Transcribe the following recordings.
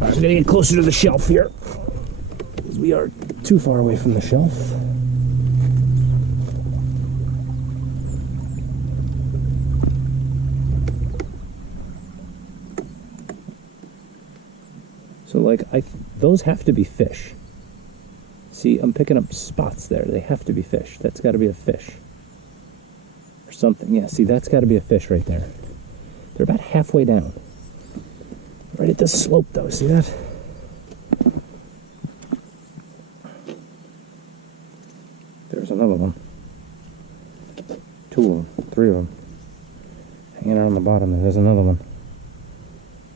Alright, we're gonna get closer to the shelf here, because we are too far away from the shelf. So like, those have to be fish. See, I'm picking up spots there. They have to be fish. That's got to be a fish. Or something. Yeah, see, that's got to be a fish right there. They're about halfway down. Right at this slope, though. See that? There's another one. 2 of them. 3 of them. Hanging out on the bottom there. There's another one.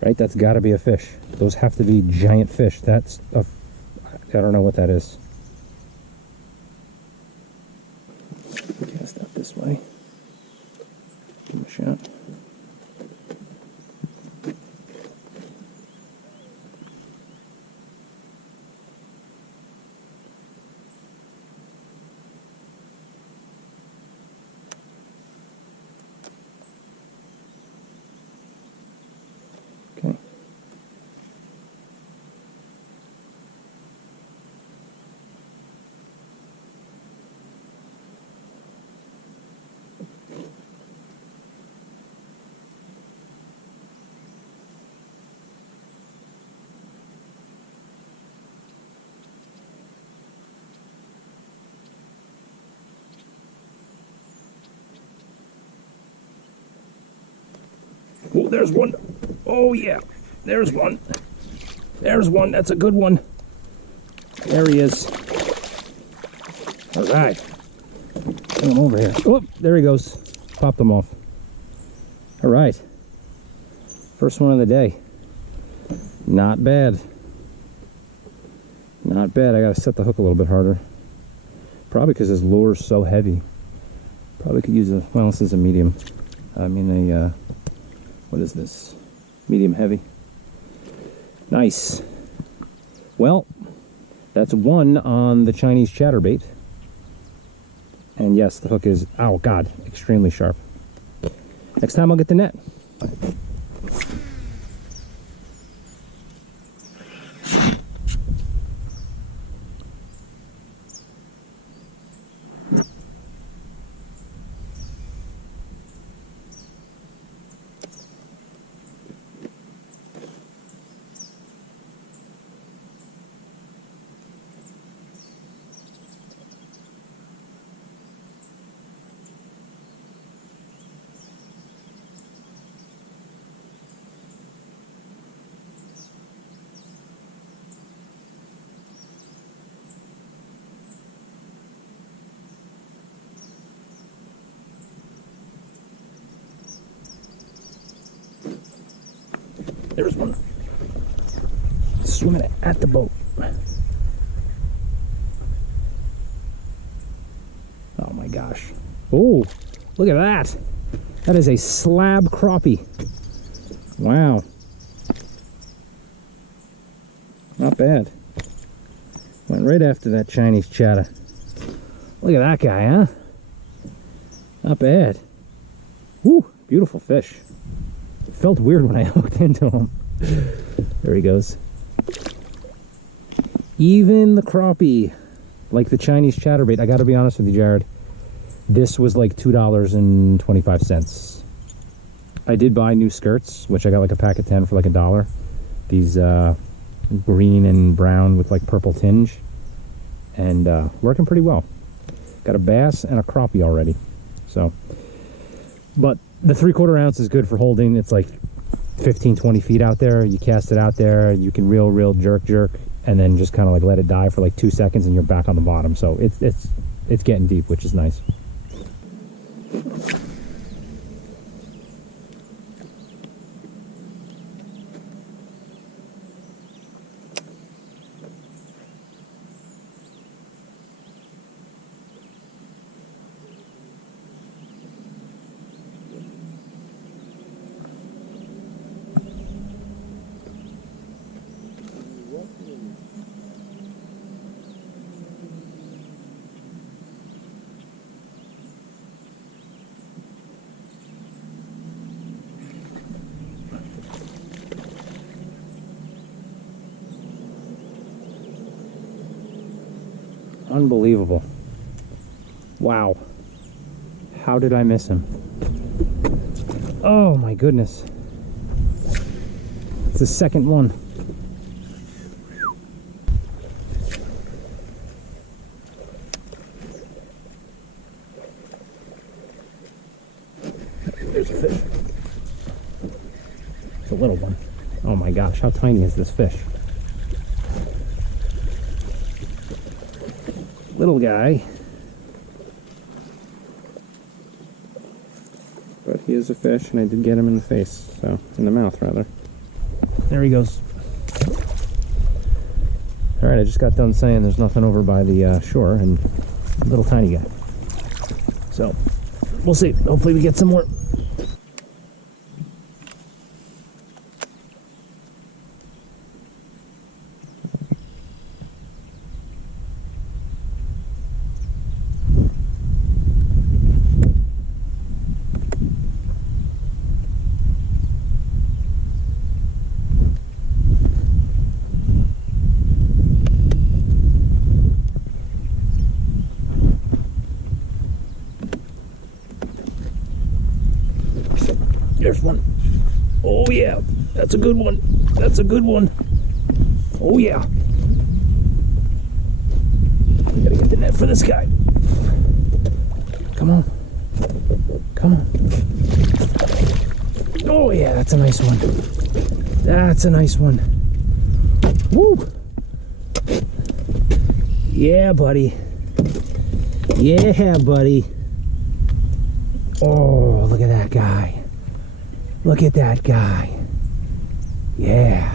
Right? That's got to be a fish. Those have to be giant fish. That's a... I don't know what that is. Cast out this way. Give him a shot. Okay. Oh, there's one. Oh, yeah. There's one. There's one. That's a good one. There he is. All right. Bring him over here. Oh, there he goes. Popped him off. All right. First one of the day. Not bad. Not bad. I got to set the hook a little bit harder. Probably because his lure's so heavy. Probably could use a, well, this is a medium. I mean what is this? Medium heavy. Nice. Well, that's one on the Chinese chatterbait. And yes, the hook is, oh God, extremely sharp. Next time I'll get the net. There's one. Swimming at the boat. Oh my gosh. Oh, look at that. That is a slab crappie. Wow. Not bad. Went right after that Chinese chatter. Look at that guy, huh? Not bad. Woo, beautiful fish. It felt weird when I hooked into him. There he goes. Even the crappie, like the Chinese chatterbait, I gotta be honest with you, Jared, this was like $2.25. I did buy new skirts, which I got like a pack of 10 for like $1. These green and brown with like purple tinge, and working pretty well. Got a bass and a crappie already. So, but the 3/4 ounce is good for holding. It's like 15-20 feet out there. You cast it out there, you can reel, jerk, and then just kind of like let it die for like 2 seconds, and you're back on the bottom. So it's getting deep, which is nice. Unbelievable. Wow. How did I miss him? Oh my goodness. It's the second one. There's a fish. It's a little one. Oh my gosh, how tiny is this fish? Little guy. But he is a fish, and I did get him in the face, so, in the mouth rather. There he goes. Alright, I just got done saying there's nothing over by the shore, and little tiny guy. So, we'll see. Hopefully we get some more. There's one. Oh yeah, that's a good one. That's a good one. Oh yeah. We gotta get the net for this guy. Come on. Come on. Oh yeah, that's a nice one. That's a nice one. Woo! Yeah, buddy. Yeah, buddy. Oh, look at that guy. Look at that guy. Yeah.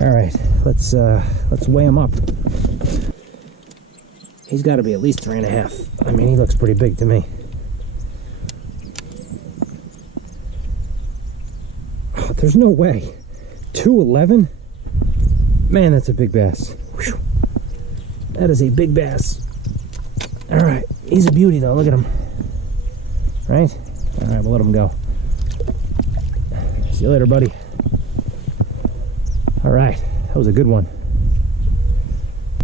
All right, let's weigh him up. He's got to be at least 3.5. I mean, he looks pretty big to me. Oh, there's no way. 211? Man, that's a big bass. Whew. That is a big bass. All right, he's a beauty though. Look at him. Right? All right, we'll let him go. See you later, buddy. All right, that was a good one.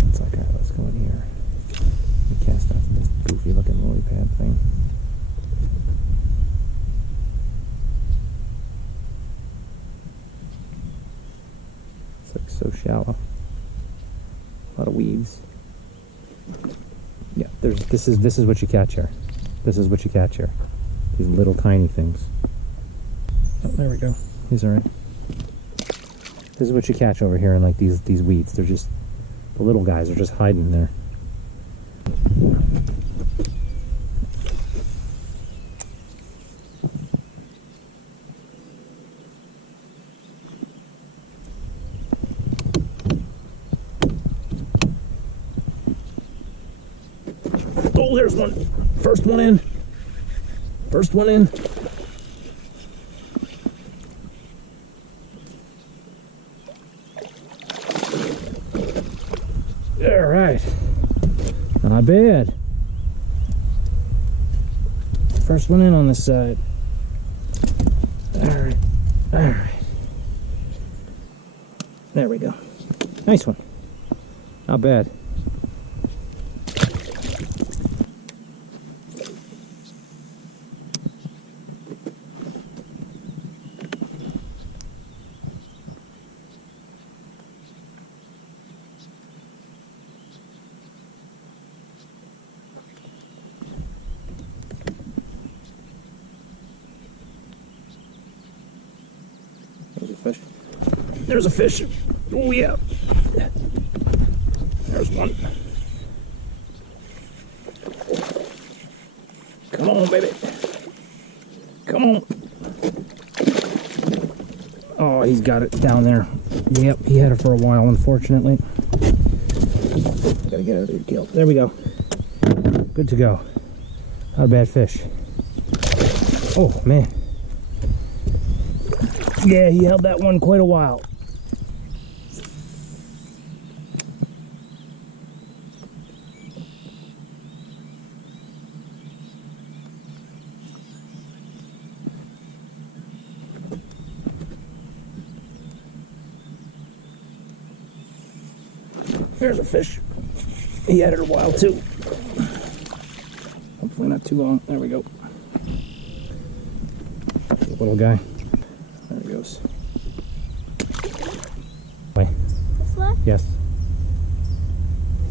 It's like, let's go in here. We cast off this goofy looking lily pad thing. It's like so shallow. A lot of weeds. Yeah, this is what you catch here. This is what you catch here. These little tiny things. Oh, there we go. He's alright. This is what you catch over here in like these weeds. They're just, the little guys are just hiding there. Oh, there's one. First one in. First one in. All right. Not bad. First one in on this side. All right. All right. There we go. Nice one. Not bad. There's a fish. There's a fish. Oh yeah. There's one. Come on, baby. Come on. Oh, he's got it down there. Yep, he had it for a while, unfortunately. Gotta get out of the gill. There we go. Good to go. Not a bad fish. Oh, man. Yeah, he held that one quite a while. There's a fish. He had it a while too. Hopefully not too long. There we go. Little guy. There he goes. Way. This way? Yes.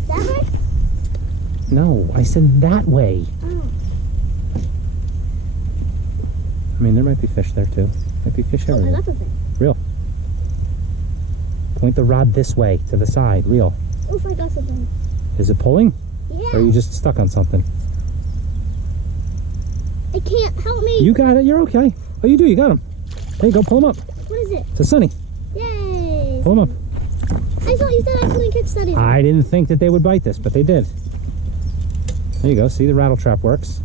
That way? No, I said that way. Oh. I mean, there might be fish there too. Might be fish Oh, I everywhere. got something. Real. Point the rod this way, to the side. Real. Oof, I got something. Is it pulling? Yeah. Or are you just stuck on something? I can't. Help me. You got it. You're okay. Oh, you do. You got him. There you go. Pull him up. What is it? It's a sunny. Yay. Pull him up. I thought you said I couldn't catch that. I didn't think that they would bite this, but they did. There you go. See, the rattle trap works.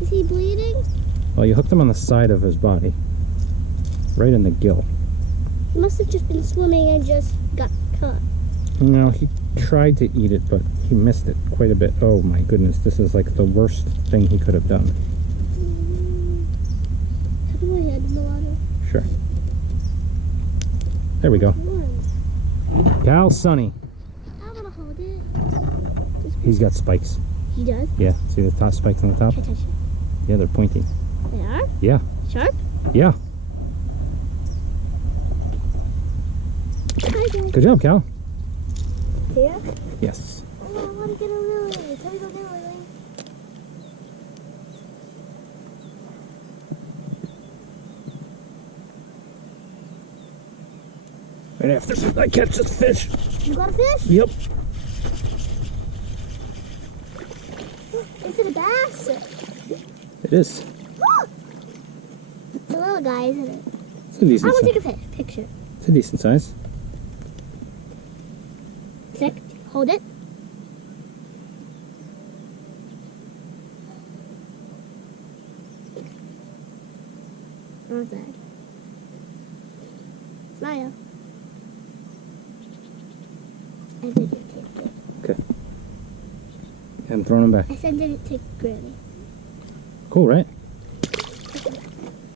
Is he bleeding? Well, you hooked him on the side of his body. Right in the gill. He must have just been swimming and just got caught. No, he tried to eat it, but he missed it quite a bit. Oh my goodness, this is like the worst thing he could have done. Put my head in the water. Sure. There we go. Warm. Cal Sunny. I want to hold it. He's got spikes. He does? Yeah, see the top spikes on the top? Can I touch it? Yeah, they're pointy. They are? Yeah. Sharp? Yeah. Okay. Good job, Cal. Here? Yes. Oh, I want to get a lily. Tell me to go get a lily. Right after I catch this fish. You got a fish? Yep. Is it a bass? It is. It's a little guy, isn't it? It's a decent I want to size. take a picture. It's a decent size. Sec, hold it. Wrong side. Smile. I videotaped it. Okay. And throwing them back. I said didn't take Granny. Cool, right?